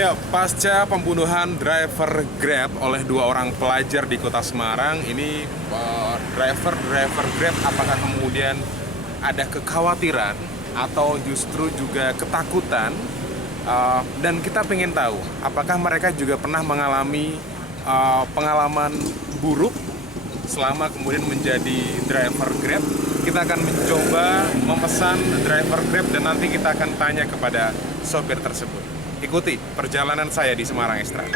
Ya, pasca pembunuhan driver Grab oleh dua orang pelajar di kota Semarang, ini driver Grab apakah kemudian ada kekhawatiran atau justru juga ketakutan? Dan kita pengen tahu, apakah mereka juga pernah mengalami pengalaman buruk selama kemudian menjadi driver Grab? Kita akan mencoba memesan driver Grab dan nanti kita akan tanya kepada sopir tersebut. Ikuti perjalanan saya di Semarang Extra.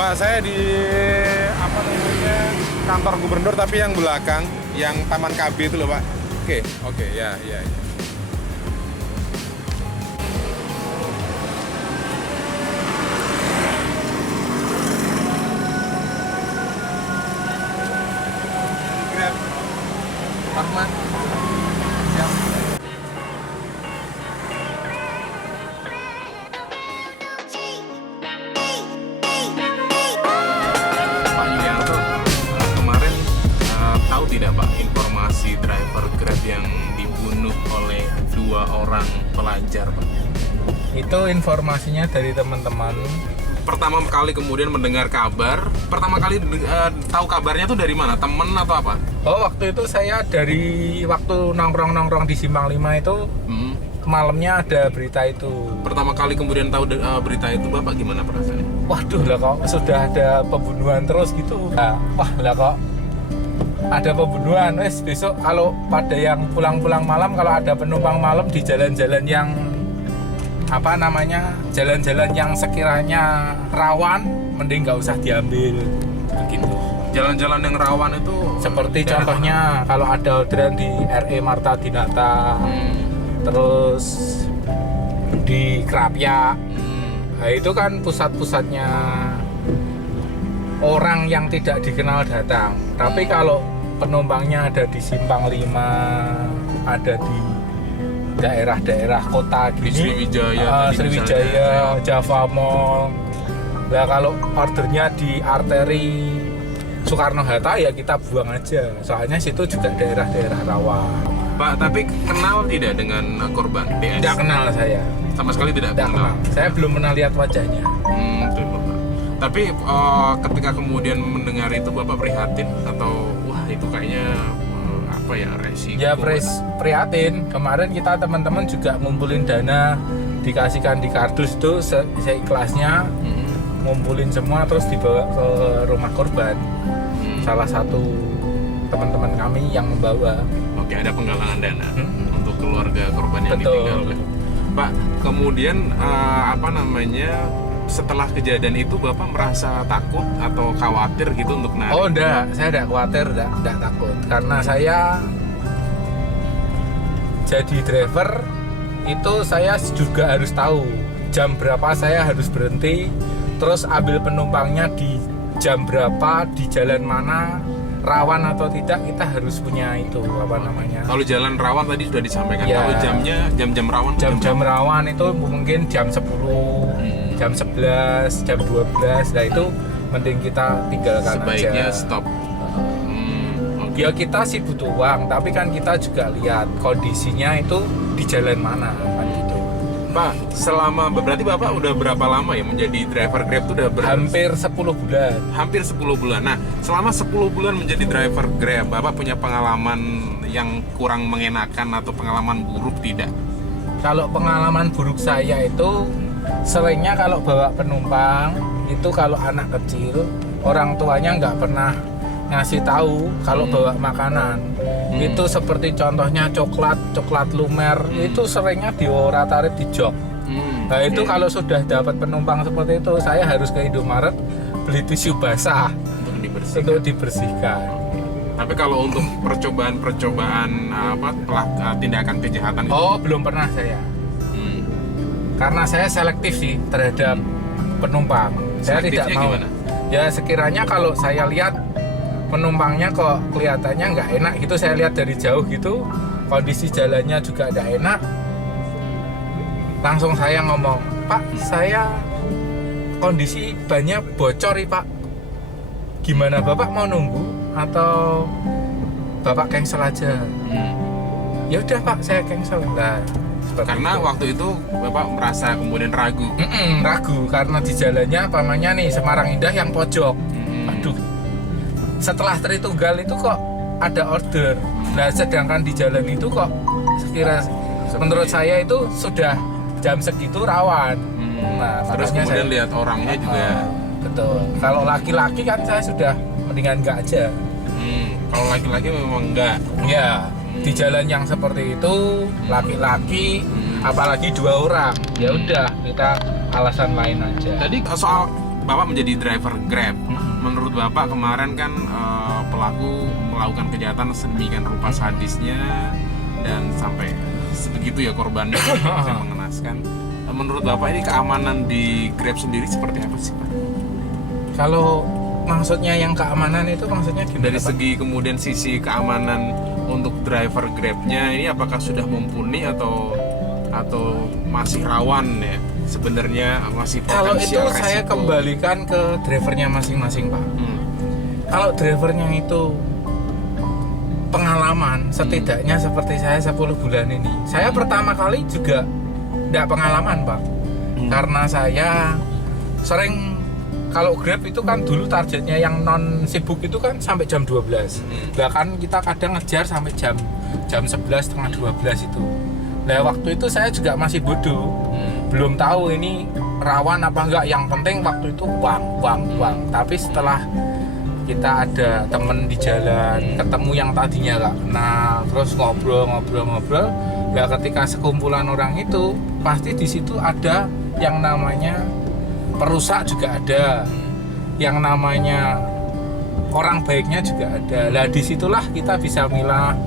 Pak, saya di kantor gubernur tapi yang belakang, yang Taman KB itu loh, Pak. Oke, ya. Grab, Ahmad. Siap. Tidak Pak, informasi driver Grab yang dibunuh oleh dua orang pelajar Pak? Itu informasinya dari teman-teman. Pertama kali kemudian mendengar kabar, pertama kali tahu kabarnya tuh dari mana? Temen atau apa? Oh, waktu itu saya dari waktu nongkrong di Simpang 5 itu malamnya ada berita itu. Pertama kali kemudian tahu berita itu Bapak gimana perasaannya? Waduh lah kok sudah ada pembunuhan terus gitu. Wah lah kok ada pembunuhan, besok kalau pada yang pulang-pulang malam, kalau ada penumpang malam di jalan-jalan yang jalan-jalan yang sekiranya rawan, mending nggak usah diambil begitu. Jalan-jalan yang rawan itu seperti contohnya kalau ada orderan di RE Marta Dinata, terus di Krapyak, nah itu kan pusat-pusatnya orang yang tidak dikenal datang. Tapi kalau penumpangnya ada di Simpang 5, ada di daerah-daerah kota gini, Sriwijaya, Java Mall. Nah kalau ordernya di arteri Soekarno-Hatta ya kita buang aja. Soalnya situ juga daerah-daerah rawan. Pak, tapi kenal tidak dengan korban DS? Tidak kenal saya. Sama sekali tidak kenal. Saya belum pernah lihat wajahnya. Tapi ketika kemudian mendengar itu Bapak prihatin atau wah itu kayaknya resiko? Ya prihatin. Kemarin kita teman-teman juga ngumpulin dana, dikasihkan di kardus itu seikhlasnya, ngumpulin semua terus dibawa ke rumah korban. Salah satu teman-teman kami yang membawa. Oke, ada penggalangan dana untuk keluarga korban yang ditinggalkan. Pak, kemudian setelah kejadian itu Bapak merasa takut atau khawatir gitu untuk narik? Oh enggak, saya enggak khawatir, enggak takut. Karena saya jadi driver, itu saya juga harus tahu jam berapa saya harus berhenti, terus ambil penumpangnya di jam berapa, di jalan mana, rawan atau tidak, kita harus punya itu Kalau jalan rawan tadi sudah disampaikan, ya. Kalau jam-jam rawan? Jam rawan itu mungkin jam 10, jam 11, jam 12, nah itu mending kita tinggalkan sebaiknya aja. Stop. Ya kita sih butuh uang, tapi kan kita juga lihat kondisinya itu di jalan mana kan gitu. Pak, berarti Bapak udah berapa lama ya menjadi driver Grab itu hampir 10 bulan. Hampir 10 bulan. Nah, selama 10 bulan menjadi driver Grab, Bapak punya pengalaman yang kurang mengenakan atau pengalaman buruk tidak? Kalau pengalaman buruk saya itu seringnya kalau bawa penumpang itu kalau anak kecil orang tuanya nggak pernah ngasih tahu kalau bawa makanan. Itu seperti contohnya coklat lumer, itu seringnya diorat-arit di jok. Nah itu kalau sudah dapat penumpang seperti itu, saya harus ke Indomaret beli tisu basah untuk dibersihkan. Tapi kalau untuk percobaan tindakan kejahatan itu? Oh, belum pernah saya. Karena saya selektif sih terhadap penumpang. Saya tidak mau. Gimana? Ya sekiranya kalau saya lihat penumpangnya kok kelihatannya nggak enak gitu, saya lihat dari jauh gitu, kondisi jalannya juga nggak enak, langsung saya ngomong, Pak, saya kondisi bannya bocor nih Pak, gimana Bapak mau nunggu atau Bapak cancel aja? Ya udah Pak, saya cancel. Nah, karena itu. Waktu itu Bapak merasa kemudian ragu. Ragu karena di jalannya pamannya nih Semarang Indah yang pojok. Aduh, setelah Tritunggal itu kok ada order. Nah, sedangkan di jalan itu kok menurut saya itu sudah jam segitu rawan. Nah, terus kemudian saya lihat orangnya juga. Betul. Kalau laki-laki kan saya sudah mendingan enggak aja. Kalau laki-laki memang enggak. Ya, di jalan yang seperti itu laki-laki, apalagi 2 orang, ya udah kita alasan lain aja. Tadi soal Bapak menjadi driver Grab, menurut Bapak kemarin kan pelaku melakukan kejahatan sedemikian rupa sadisnya dan sampai sebegitu ya korbannya bisa mengenaskan. Menurut Bapak ini keamanan di Grab sendiri seperti apa sih Pak? Kalau maksudnya yang keamanan itu maksudnya gimana? Dari segi kemudian sisi keamanan untuk driver Grab-nya ini apakah sudah mumpuni atau masih rawan ya? Sebenarnya masih potensial. Kalau itu resiko. Saya kembalikan ke drivernya masing-masing Pak. Kalau drivernya itu pengalaman setidaknya seperti saya 10 bulan ini. Saya pertama kali juga tidak pengalaman Pak. Karena saya sering, kalau Grab itu kan dulu targetnya yang non sibuk itu kan sampai jam 12. Bahkan kita kadang ngejar sampai jam 11 setengah 12 itu. Nah, waktu itu saya juga masih bodoh. Belum tahu ini rawan apa enggak, yang penting waktu itu uang. Tapi setelah kita ada temen di jalan, ketemu yang tadinya nggak kenal, terus ngobrol. Nah, ketika sekumpulan orang itu pasti di situ ada yang namanya perusak juga ada, yang namanya orang baiknya juga ada. Nah, disitulah kita bisa milah.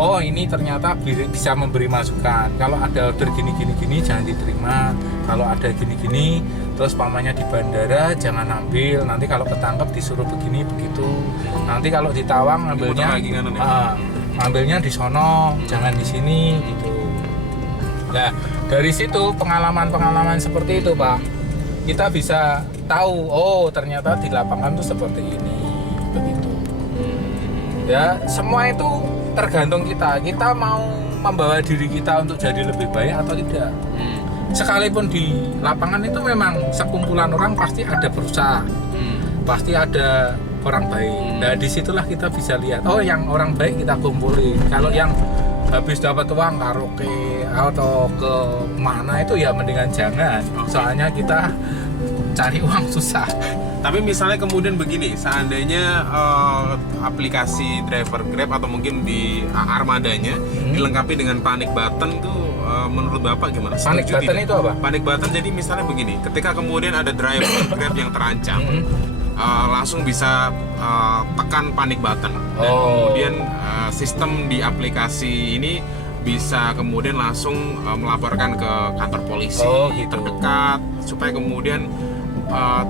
Oh, ini ternyata bisa memberi masukan. Kalau ada order gini jangan diterima. Kalau ada gini, terus pamannya di bandara jangan ambil. Nanti kalau ketangkep disuruh begini begitu. Nanti kalau ditawang ambilnya di sono, jangan di sini gitu. Nah, dari situ pengalaman seperti itu Pak, kita bisa tahu, oh ternyata di lapangan tuh seperti ini, begitu. Ya, semua itu tergantung kita mau membawa diri kita untuk jadi lebih baik atau tidak. Sekalipun di lapangan itu memang sekumpulan orang pasti ada berusaha, pasti ada orang baik. Nah, disitulah kita bisa lihat, oh yang orang baik kita kumpulin. Kalau yang habis dapat uang karaoke atau ke mana itu ya mendingan jangan. Soalnya kita cari uang susah. Tapi misalnya kemudian begini, seandainya aplikasi driver Grab atau mungkin di armadanya dilengkapi dengan panic button tuh, menurut Bapak gimana? Panic button itu apa? Panic button jadi misalnya begini, ketika kemudian ada driver Grab yang terancam, langsung bisa tekan panic button dan kemudian sistem di aplikasi ini bisa kemudian langsung melaporkan ke kantor polisi terdekat supaya kemudian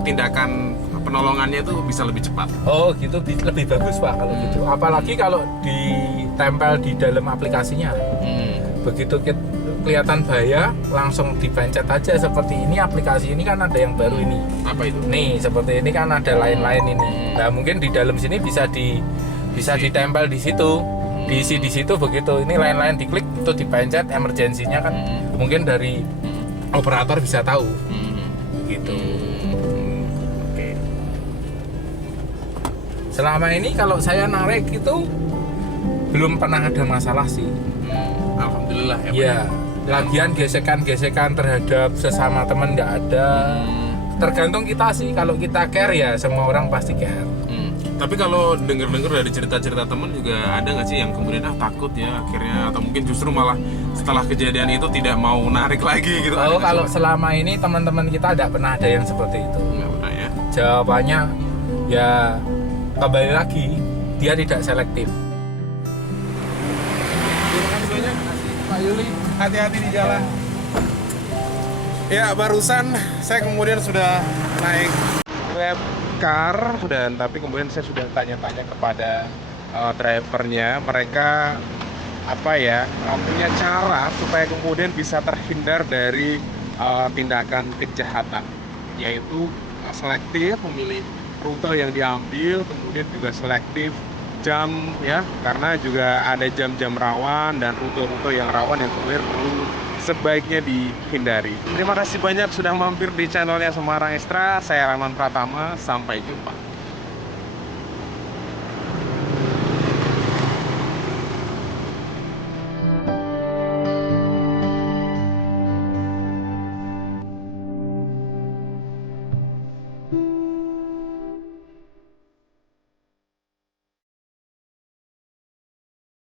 tindakan penolongannya itu bisa lebih cepat. Oh gitu, lebih bagus Pak kalau gitu. Apalagi kalau ditempel di dalam aplikasinya. Begitu kelihatan bahaya, langsung dipencet aja seperti ini. Aplikasi ini kan ada yang baru ini. Apa itu? Nih seperti ini kan ada lain-lain ini. Nah mungkin di dalam sini bisa ditempel di situ, diisi di situ begitu. Ini lain-lain diklik itu dipencet, emergensinya kan mungkin dari operator bisa tahu. Gitu. Selama ini kalau saya narik itu belum pernah ada masalah sih. Alhamdulillah ya. Iya. Lagian gesekan-gesekan terhadap sesama teman nggak ada. Tergantung kita sih. Kalau kita care ya semua orang pasti care. Tapi kalau dengar-dengar dari cerita-cerita teman juga ada nggak sih yang kemudian takut ya akhirnya, atau mungkin justru malah setelah kejadian itu tidak mau narik lagi gitu? Oh, kalau selama ini teman-teman kita tidak pernah ada yang seperti itu. Nggak pernah ya. Jawabannya ya kembali lagi, dia tidak selektif. Terima kasih banyak Pak Yuli, hati-hati di jalan. Ya, barusan saya kemudian sudah naik Grab car dan tapi kemudian saya sudah tanya-tanya kepada drivernya, mereka punya cara supaya kemudian bisa terhindar dari tindakan kejahatan, yaitu selektif memilih rute yang diambil, kemudian juga selektif jam ya, karena juga ada jam-jam rawan dan rute-rute yang rawan yang kemudian perlu sebaiknya dihindari. Terima kasih banyak sudah mampir di channelnya Semarang Extra. Saya Rahman Pratama, sampai jumpa.